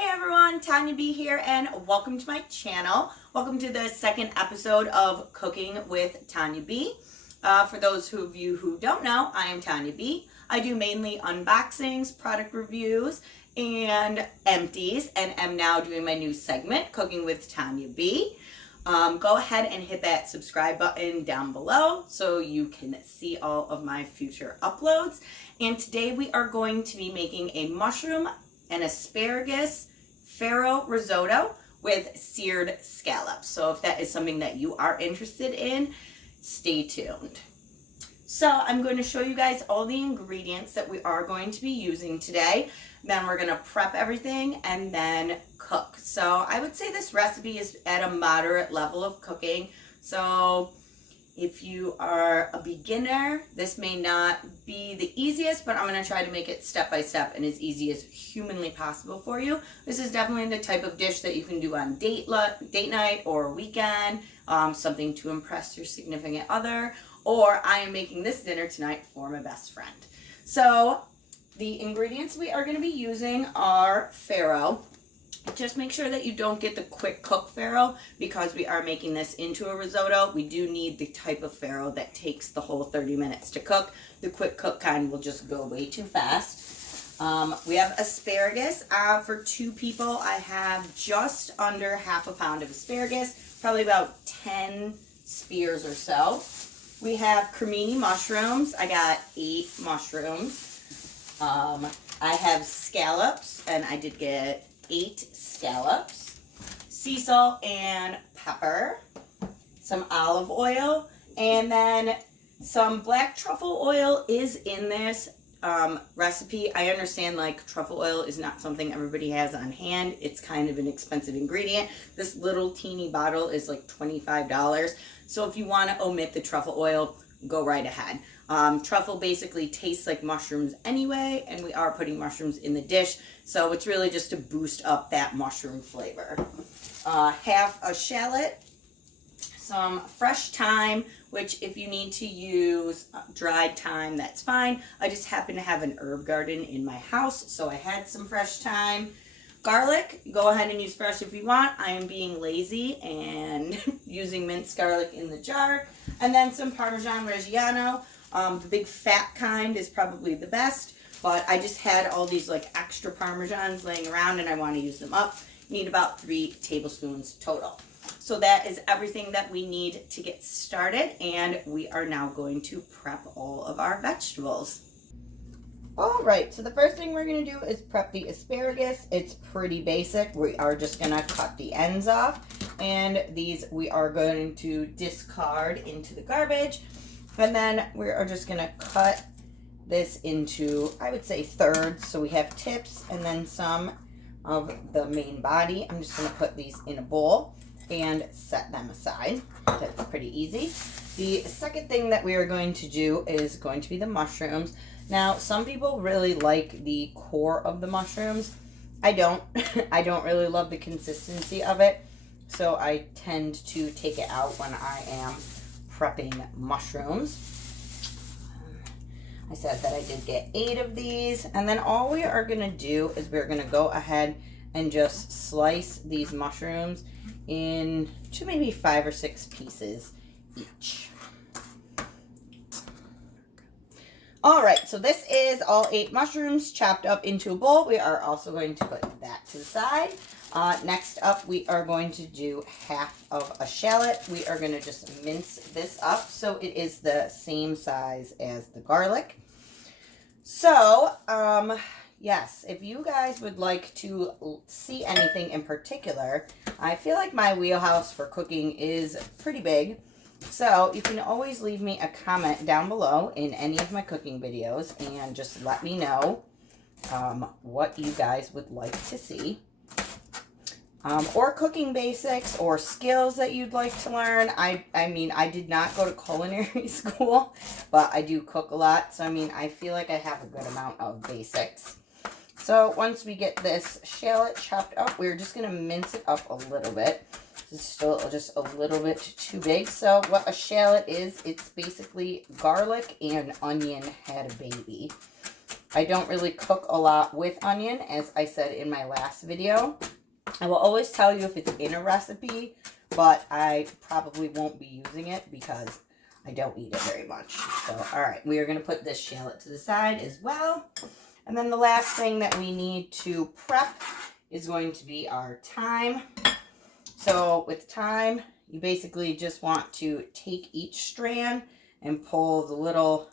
Hey everyone, Tania B here and welcome to my channel. Welcome to the second episode of Cooking with Tania B. For those of you who don't know, I am Tania B. I do mainly unboxings, product reviews, and empties, and am now doing my new segment, Cooking with Tania B. Go ahead and hit that subscribe button down below so you can see all of my future uploads. And today we are going to be making a mushroom and asparagus Farrow Risotto with seared scallops. So if that is something that you are interested in, stay tuned. So I'm going to show you guys all the ingredients that we are going to be using today. Then we're going to prep everything and then cook. So I would say this recipe is at a moderate level of cooking. So if you are a beginner, this may not be the easiest, but I'm going to try to make it step by step and as easy as humanly possible for you. This is definitely the type of dish that you can do on date night or weekend, something to impress your significant other, or I am making this dinner tonight for my best friend. So the ingredients we are going to be using are farro. Just make sure that you don't get the quick cook farro because we are making this into a risotto. We do need the type of farro that takes the whole 30 minutes to cook. The quick cook kind will just go way too fast. We have asparagus. For 2 people, I have just under half a pound of asparagus, probably about 10 spears or so. We have cremini mushrooms. I got 8 mushrooms. I have scallops, and I did get 8 scallops, sea salt and pepper, some olive oil, and then some black truffle oil is in this recipe. I understand like truffle oil is not something everybody has on hand. It's kind of an expensive ingredient. This little teeny bottle is like $25. So if you want to omit the truffle oil, go right ahead. Truffle basically tastes like mushrooms anyway, and we are putting mushrooms in the dish, so it's really just to boost up that mushroom flavor. Half a shallot, some fresh thyme, which if you need to use dried thyme, that's fine. I just happen to have an herb garden in my house, so I had some fresh thyme. Garlic, go ahead and use fresh if you want. I am being lazy and using minced garlic in the jar. And then some Parmesan Reggiano. The big fat kind is probably the best, but I just had all these like extra Parmesans laying around and I want to use them up. Need about 3 tablespoons total. So that is everything that we need to get started, and we are now going to prep all of our vegetables. All right, so the first thing we're going to do is prep the asparagus. It's pretty basic. We are just going to cut the ends off, and these we are going to discard into the garbage. And then we are just going to cut this into, I would say, thirds. So we have tips and then some of the main body. I'm just going to put these in a bowl and set them aside. That's pretty easy. The second thing that we are going to do is going to be the mushrooms. Now, some people really like the core of the mushrooms. I don't. I don't really love the consistency of it. So I tend to take it out when I am prepping mushrooms. I said that I did get 8 of these, and then all we are going to do is we're going to go ahead and just slice these mushrooms into maybe 5 or 6 pieces each. All right, so this is all 8 mushrooms chopped up into a bowl. We are also going to put that to the side. Next up, we are going to do half of a shallot. We are going to just mince this up so it is the same size as the garlic. So, yes, if you guys would like to see anything in particular, I feel like my wheelhouse for cooking is pretty big. So you can always leave me a comment down below in any of my cooking videos and just let me know what you guys would like to see. Or cooking basics or skills that you'd like to learn. I mean, I did not go to culinary school, but I do cook a lot. So, I mean, I feel like I have a good amount of basics. So, once we get this shallot chopped up, we're just going to mince it up a little bit. It's still just a little bit too big. So, what a shallot is, it's basically garlic and onion had a baby. I don't really cook a lot with onion, as I said in my last video. I will always tell you if it's in a recipe, but I probably won't be using it because I don't eat it very much. So, all right, we are going to put this shallot to the side as well. And then the last thing that we need to prep is going to be our thyme. So with thyme, you basically just want to take each strand and pull the little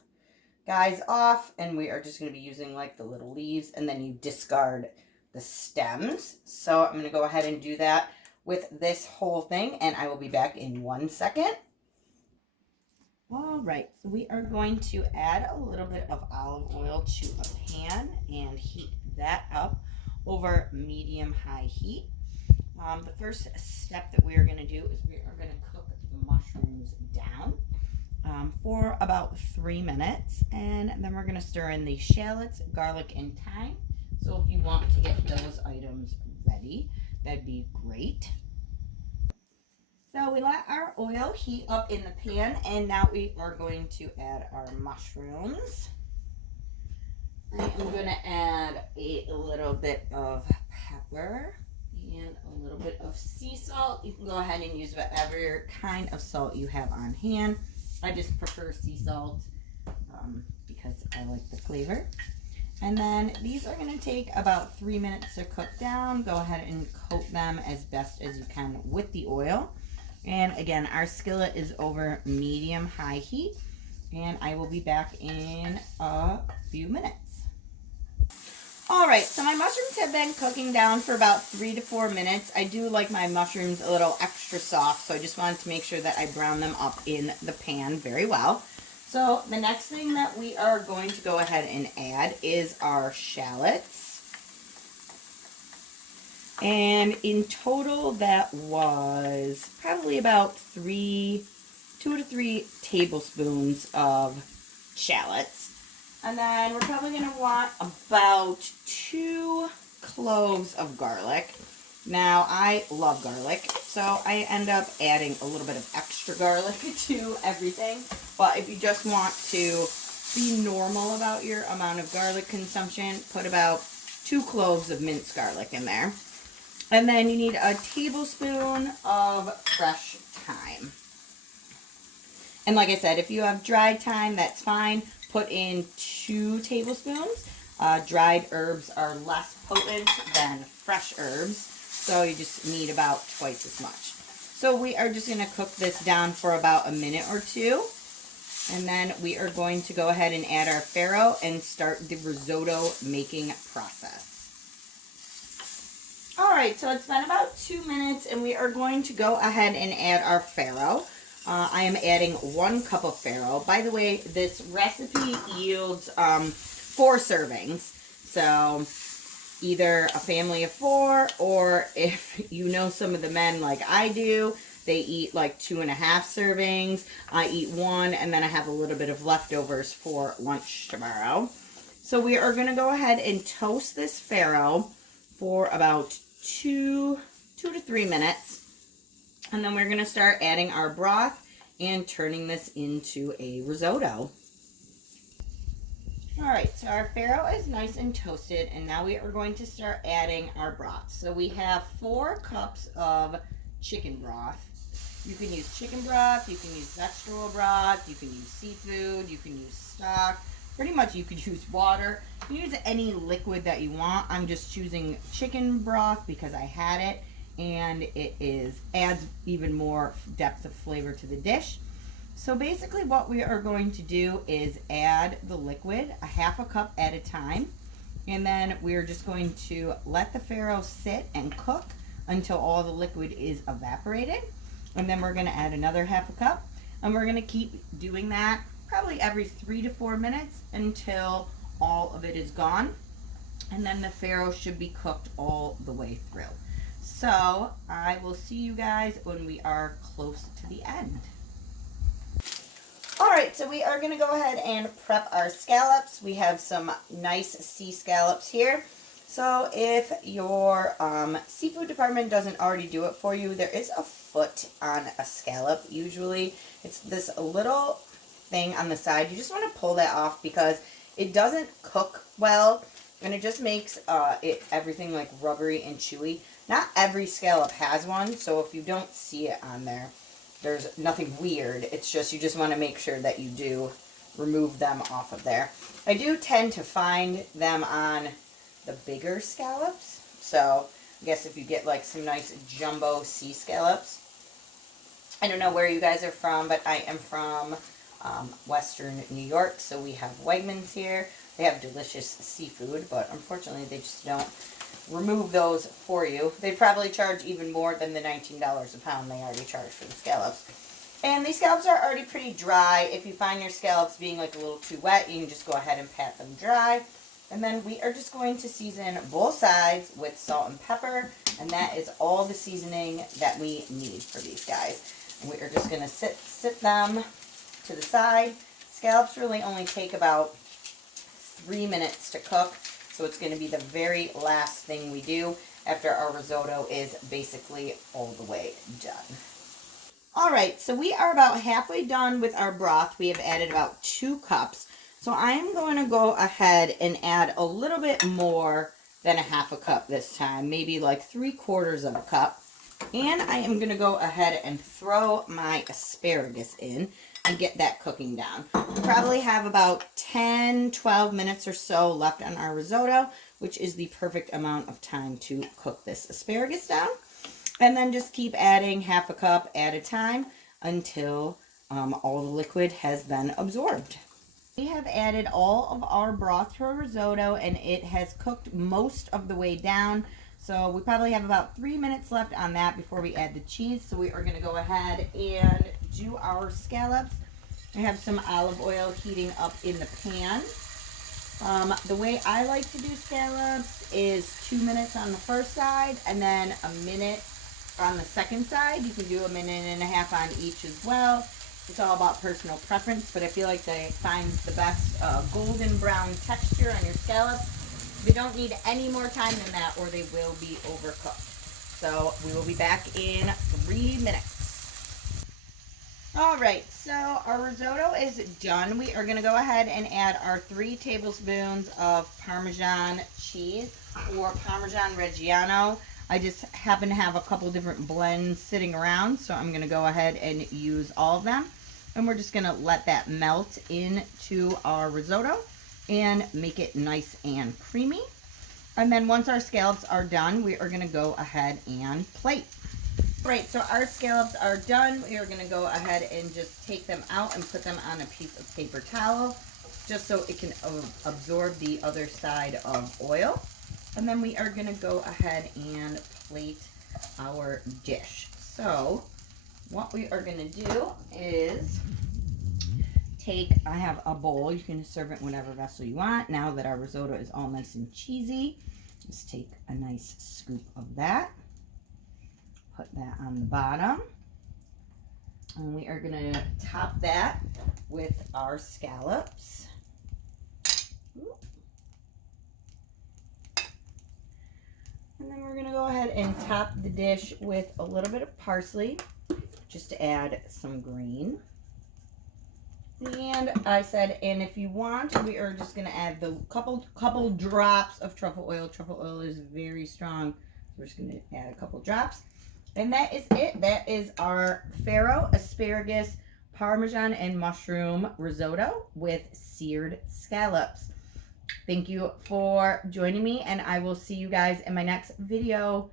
guys off, and we are just going to be using like the little leaves, and then you discard the stems. So I'm going to go ahead and do that with this whole thing, and I will be back in 1 second. All right, so we are going to add a little bit of olive oil to a pan and heat that up over medium-high heat. The first step that we are going to do is we are going to cook the mushrooms down for about 3 minutes, and then we're going to stir in the shallots, garlic, and thyme. So if you want to get those items ready, that'd be great. So we let our oil heat up in the pan, and now we are going to add our mushrooms. I am going to add a little bit of pepper and a little bit of sea salt. You can go ahead and use whatever kind of salt you have on hand. I just prefer sea salt because I like the flavor. And then these are going to take about 3 minutes to cook down. Go ahead and coat them as best as you can with the oil. And again, our skillet is over medium-high heat, and I will be back in a few minutes. All right, so my mushrooms have been cooking down for about 3 to 4 minutes. I do like my mushrooms a little extra soft, so I just wanted to make sure that I brown them up in the pan very well. So the next thing that we are going to go ahead and add is our shallots. And in total, that was probably about 2 to 3 tablespoons of shallots. And then we're probably going to want about 2 cloves of garlic. Now, I love garlic, so I end up adding a little bit of extra garlic to everything. But if you just want to be normal about your amount of garlic consumption, put about 2 cloves of minced garlic in there. And then you need a tablespoon of fresh thyme. And like I said, if you have dried thyme, that's fine. Put in 2 tablespoons. Dried herbs are less potent than fresh herbs, so you just need about twice as much. So we are just going to cook this down for about a minute or 2. And then we are going to go ahead and add our farro and start the risotto making process. Alright, so it's been about 2 minutes, and we are going to go ahead and add our farro. I am adding 1 cup of farro. By the way, this recipe yields 4 servings. So either a family of 4, or if you know some of the men like I do, they eat like 2.5 servings. I eat 1, and then I have a little bit of leftovers for lunch tomorrow. So we are going to go ahead and toast this farro for about 2 to 3 minutes. And then we're going to start adding our broth and turning this into a risotto. Alright, so our farro is nice and toasted, and now we are going to start adding our broth. So we have 4 cups of chicken broth. You can use chicken broth, you can use vegetable broth, you can use seafood, you can use stock. Pretty much you could use water. You can use any liquid that you want. I'm just choosing chicken broth because I had it, and it adds even more depth of flavor to the dish. So basically what we are going to do is add the liquid, a 1/2 cup at a time, and then we're just going to let the farro sit and cook until all the liquid is evaporated. And then we're going to add another 1/2 cup, and we're going to keep doing that probably every 3 to 4 minutes until all of it is gone. And then the farro should be cooked all the way through. So I will see you guys when we are close to the end. Alright, so we are going to go ahead and prep our scallops. We have some nice sea scallops here. So if your seafood department doesn't already do it for you, there is a foot on a scallop usually. It's this little thing on the side. You just want to pull that off because it doesn't cook well, and it just makes everything like rubbery and chewy. Not every scallop has one, so if you don't see it on there, there's nothing weird. It's just you just want to make sure that you do remove them off of there. I do tend to find them on the bigger scallops, so I guess if you get like some nice jumbo sea scallops. I don't know where you guys are from, but I am from Western New York, so we have Wegmans here. They have delicious seafood, but unfortunately they just don't remove those for you. They'd probably charge even more than the $19 a pound they already charge for the scallops. And these scallops are already pretty dry. If you find your scallops being like a little too wet, you can just go ahead and pat them dry. And then we are just going to season both sides with salt and pepper, and that is all the seasoning that we need for these guys. And we are just going to sit them to the side. Scallops really only take about 3 minutes to cook, so it's going to be the very last thing we do after our risotto is basically all the way done. Alright, so we are about halfway done with our broth. We have added about 2 cups. So I'm going to go ahead and add a little bit more than a half a cup this time, maybe like 3/4 of a cup. And I am going to go ahead and throw my asparagus in and get that cooking down. We probably have about 10-12 minutes or so left on our risotto, which is the perfect amount of time to cook this asparagus down. And then just keep adding half a cup at a time until all the liquid has been absorbed. We have added all of our broth to our risotto, and it has cooked most of the way down. So we probably have about 3 minutes left on that before we add the cheese. So we are going to go ahead and do our scallops. I have some olive oil heating up in the pan. The way I like to do scallops is 2 minutes on the first side and then a minute on the second side. You can do a minute and a half on each as well. It's all about personal preference, but I feel like they find the best golden brown texture on your scallops. They don't need any more time than that or they will be overcooked. So we will be back in 3 minutes. Alright, so our risotto is done. We are going to go ahead and add our 3 tablespoons of Parmesan cheese or Parmesan Reggiano. I just happen to have a couple different blends sitting around, so I'm going to go ahead and use all of them. And we're just going to let that melt into our risotto and make it nice and creamy. And then once our scallops are done, we are going to go ahead and plate. Right, so our scallops are done. We are going to go ahead and just take them out and put them on a piece of paper towel, just so it can absorb the other side of oil. And then we are going to go ahead and plate our dish. So what we are going to do is I have a bowl. You can serve it in whatever vessel you want. Now that our risotto is all nice and cheesy, just take a nice scoop of that. Put that on the bottom. And we are going to top that with our scallops. And then we're going to go ahead and top the dish with a little bit of parsley, just to add some green. And I said, and if you want, we are just going to add the couple drops of truffle oil. Truffle oil is very strong. So we're just going to add a couple drops. And that is it. That is our Farro asparagus, Parmesan, and mushroom risotto with seared scallops. Thank you for joining me, and I will see you guys in my next video.